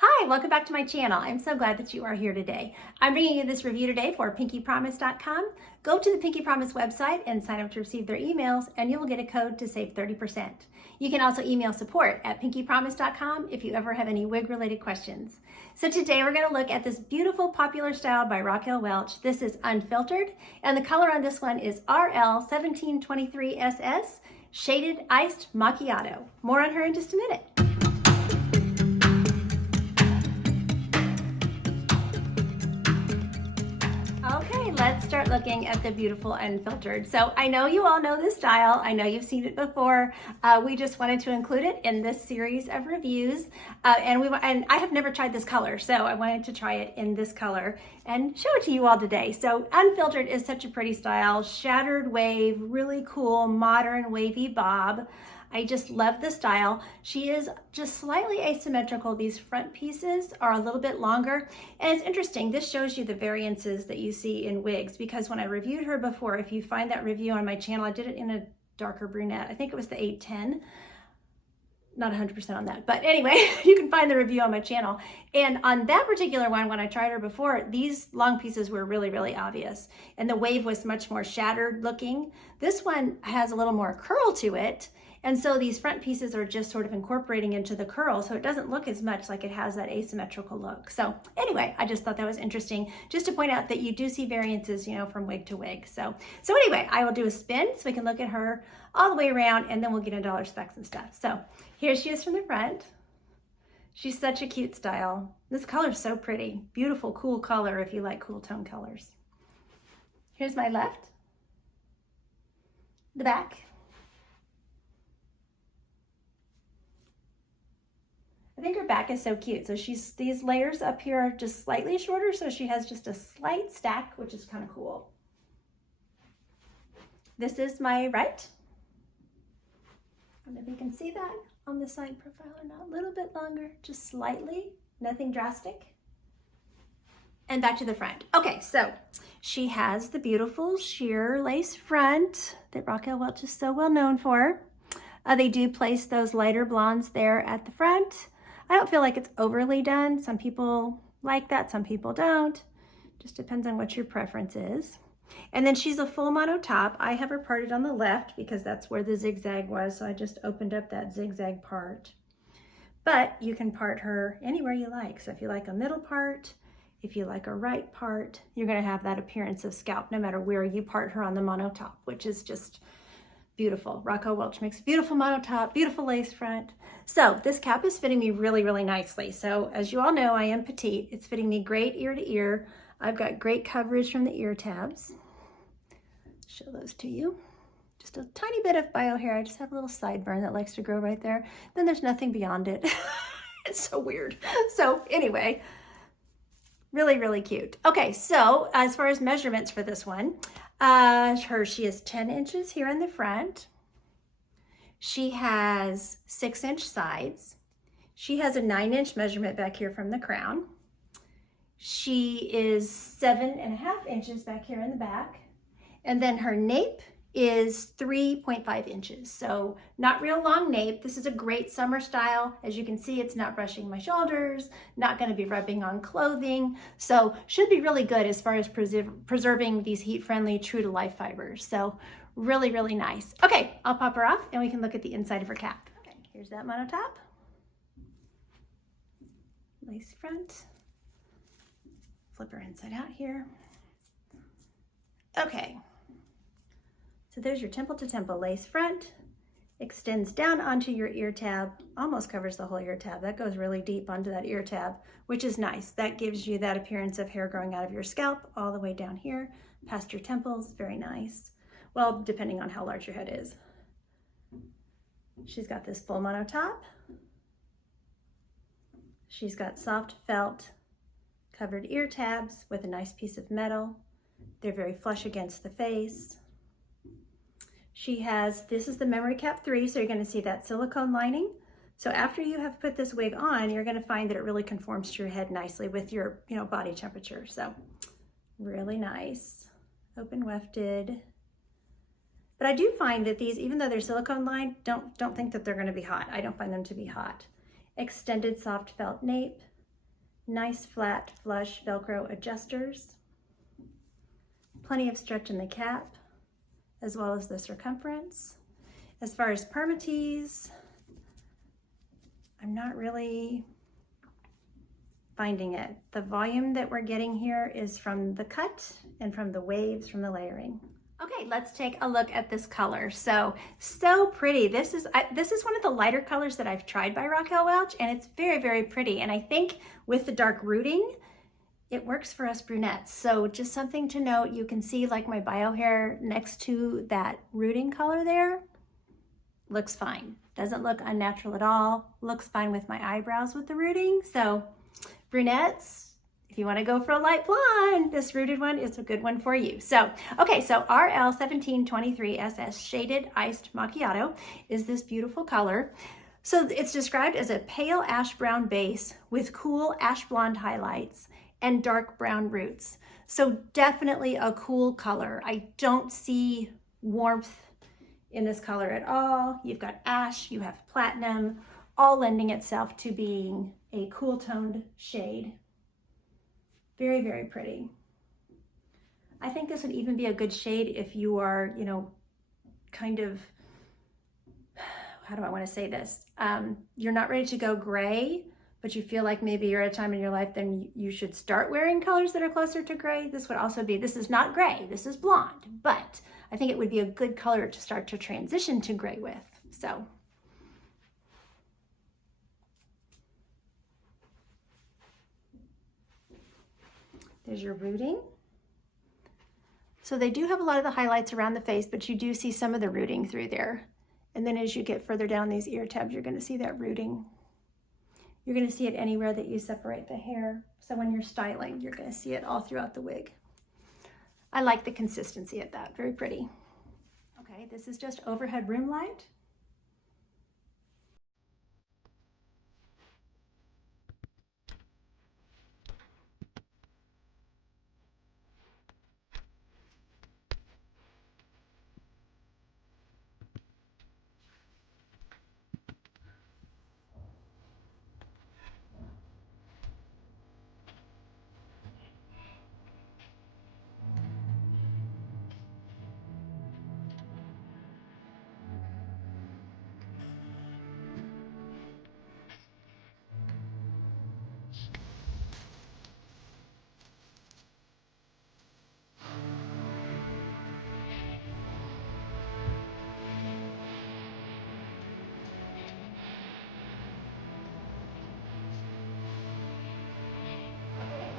Hi, welcome back to my channel. I'm so glad that you are here today. I'm bringing you this review today for pinkypromise.com. Go to the Pinky Promise website and sign up to receive their emails, and you will get a code to save 30%. You can also email support at pinkypromise.com if you ever have any wig-related questions. So today we're going to look at this beautiful popular style by Raquel Welch. This is Unfiltered, and the color on this one is RL1723SS Shaded Iced Macchiato. More on her in just a minute. Okay, let's start looking at the beautiful Unfiltered. So I know you all know this style. I know you've seen it before. We just wanted to include it in this series of reviews. And I have never tried this color, so I wanted to try it in this color and show it to you all today. So Unfiltered is such a pretty style. Shattered wave, really cool, modern wavy bob. I just love the style. She is just slightly asymmetrical. These front pieces are a little bit longer. And it's interesting, this shows you the variances that you see in wigs, because when I reviewed her before, if you find that review on my channel, I did it in a darker brunette. I think it was the 810. Not 100% on that, but anyway, you can find the review on my channel. And on that particular one, when I tried her before, these long pieces were really, really obvious. And the wave was much more shattered looking. This one has a little more curl to it. And so these front pieces are just sort of incorporating into the curl, so it doesn't look as much like it has that asymmetrical look. So anyway, I just thought that was interesting, just to point out that you do see variances, you know, from wig to wig. So anyway, I will do a spin so we can look at her all the way around, and then we'll get into all her specs and stuff. So here she is from the front. She's such a cute style. This color is so pretty. Beautiful, cool color if you like cool tone colors. Here's my left, the back. I think her back is so cute. So these layers up here are just slightly shorter, so she has just a slight stack, which is kind of cool. This is my right. I don't know if you can see that on the side profile or not. A little bit longer, just slightly, nothing drastic. And back to the front. Okay, so she has the beautiful sheer lace front that Raquel Welch is so well known for. They do place those lighter blondes there at the front. I don't feel like it's overly done. Some people like that, some people don't. Just depends on what your preference is. And then she's a full mono top. I have her parted on the left because that's where the zigzag was, so I just opened up that zigzag part. But you can part her anywhere you like. So if you like a middle part, if you like a right part, you're gonna have that appearance of scalp no matter where you part her on the mono top, which is just beautiful. Raquel Welch makes a beautiful mono top, beautiful lace front. So this cap is fitting me really, really nicely. So as you all know, I am petite. It's fitting me great ear to ear. I've got great coverage from the ear tabs. Show those to you. Just a tiny bit of bio hair. I just have a little sideburn that likes to grow right there. Then there's nothing beyond it. It's so weird. So anyway, really, really cute. Okay, so as far as measurements for this one, she is 10 inches here in the front. She has 6-inch sides. She has a 9-inch measurement back here from the crown. She is 7.5 inches back here in the back. And then her nape is 3.5 inches. So not real long nape. This is a great summer style. As you can see, it's not brushing my shoulders, not going to be rubbing on clothing. So should be really good as far as preserving these heat-friendly, true-to-life fibers. So really, really nice. Okay, I'll pop her off and we can look at the inside of her cap. Okay, here's that mono top. Lace front. Flip her inside out here. Okay. So there's your temple to temple lace front, extends down onto your ear tab, almost covers the whole ear tab. That goes really deep onto that ear tab, which is nice. That gives you that appearance of hair growing out of your scalp all the way down here, past your temples, very nice. Well, depending on how large your head is. She's got this full mono top. She's got soft felt covered ear tabs with a nice piece of metal. They're very flush against the face. She has, this is the Memory Cap 3, so you're going to see that silicone lining. So after you have put this wig on, you're going to find that it really conforms to your head nicely with your, body temperature. So really nice, open wefted. But I do find that these, even though they're silicone lined, don't think that they're going to be hot. I don't find them to be hot. Extended soft felt nape, Nice flat flush Velcro adjusters. Plenty of stretch in the cap, as well as the circumference. As far as permatease, I'm not really finding it. The volume that we're getting here is from the cut and from the waves from the layering. Okay, let's take a look at this color. So pretty. This is one of the lighter colors that I've tried by Raquel Welch, and it's very, very pretty. And I think with the dark rooting, it works for us brunettes. So just something to note, you can see like my bio hair next to that rooting color there, looks fine. Doesn't look unnatural at all. Looks fine with my eyebrows with the rooting. So brunettes, if you want to go for a light blonde, this rooted one is a good one for you. So, okay, so RL1723SS Shaded Iced Macchiato is this beautiful color. So it's described as a pale ash brown base with cool ash blonde highlights and dark brown roots. So definitely a cool color. I don't see warmth in this color at all. You've got ash, you have platinum, all lending itself to being a cool toned shade. Very, very pretty. I think this would even be a good shade if you are, you know, kind of, how do I want to say this? You're not ready to go gray, but you feel like maybe you're at a time in your life then you should start wearing colors that are closer to gray. This would also be, this is not gray, this is blonde, but I think it would be a good color to start to transition to gray with. So. There's your rooting. So they do have a lot of the highlights around the face, but you do see some of the rooting through there. And then as you get further down these ear tabs, you're gonna see that rooting. You're gonna see it anywhere that you separate the hair. So when you're styling, you're gonna see it all throughout the wig. I like the consistency of that, very pretty. Okay, this is just overhead room light.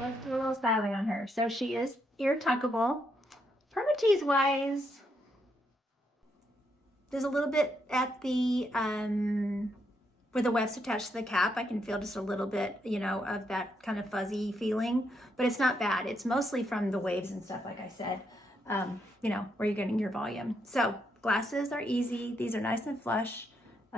Let's do a little styling on her. So she is ear tuckable. Permatease wise, there's a little bit at the, where the webb's attached to the cap. I can feel just a little bit, you know, of that kind of fuzzy feeling, but it's not bad. It's mostly from the waves and stuff, like I said, you know, where you're getting your volume. So glasses are easy. These are nice and flush.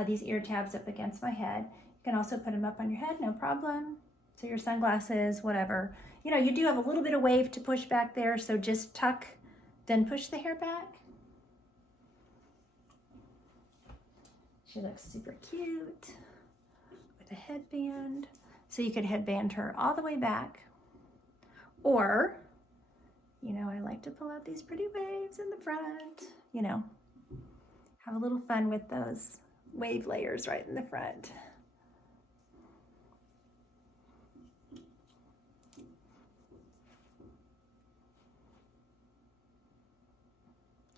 These ear tabs up against my head. You can also put them up on your head, no problem. So your sunglasses, whatever. You know, you do have a little bit of wave to push back there, so just tuck, then push the hair back. She looks super cute with a headband. So you could headband her all the way back. Or, you know, I like to pull out these pretty waves in the front, you know, have a little fun with those wave layers right in the front.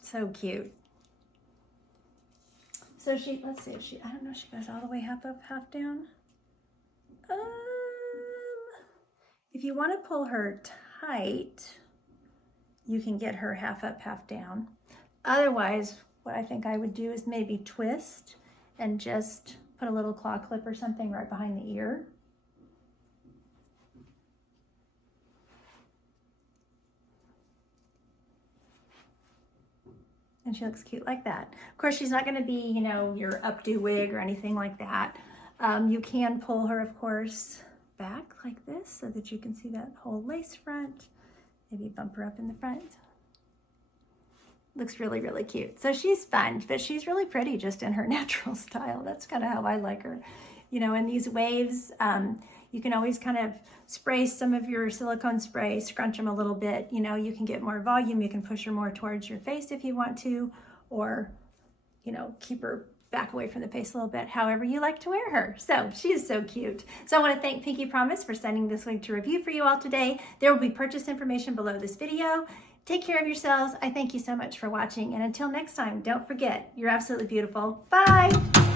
So cute. So she, let's see if she, I don't know if she goes all the way half up, half down. If you want to pull her tight, you can get her half up, half down. Otherwise, what I think I would do is maybe twist and just put a little claw clip or something right behind the ear. And she looks cute like that. Of course, she's not gonna be, you know, your updo wig or anything like that. You can pull her, of course, back like this so that you can see that whole lace front. Maybe bump her up in the front. Looks really, really cute. So she's fun, but she's really pretty just in her natural style. That's kind of how I like her. You know, and these waves, You can always kind of spray some of your silicone spray, scrunch them a little bit. You know, you can get more volume. You can push her more towards your face if you want to, or, you know, keep her back away from the face a little bit, however you like to wear her. So she is so cute. So I want to thank Pinky Promise for sending this wig to review for you all today. There will be purchase information below this video. Take care of yourselves. I thank you so much for watching. And until next time, don't forget, you're absolutely beautiful. Bye.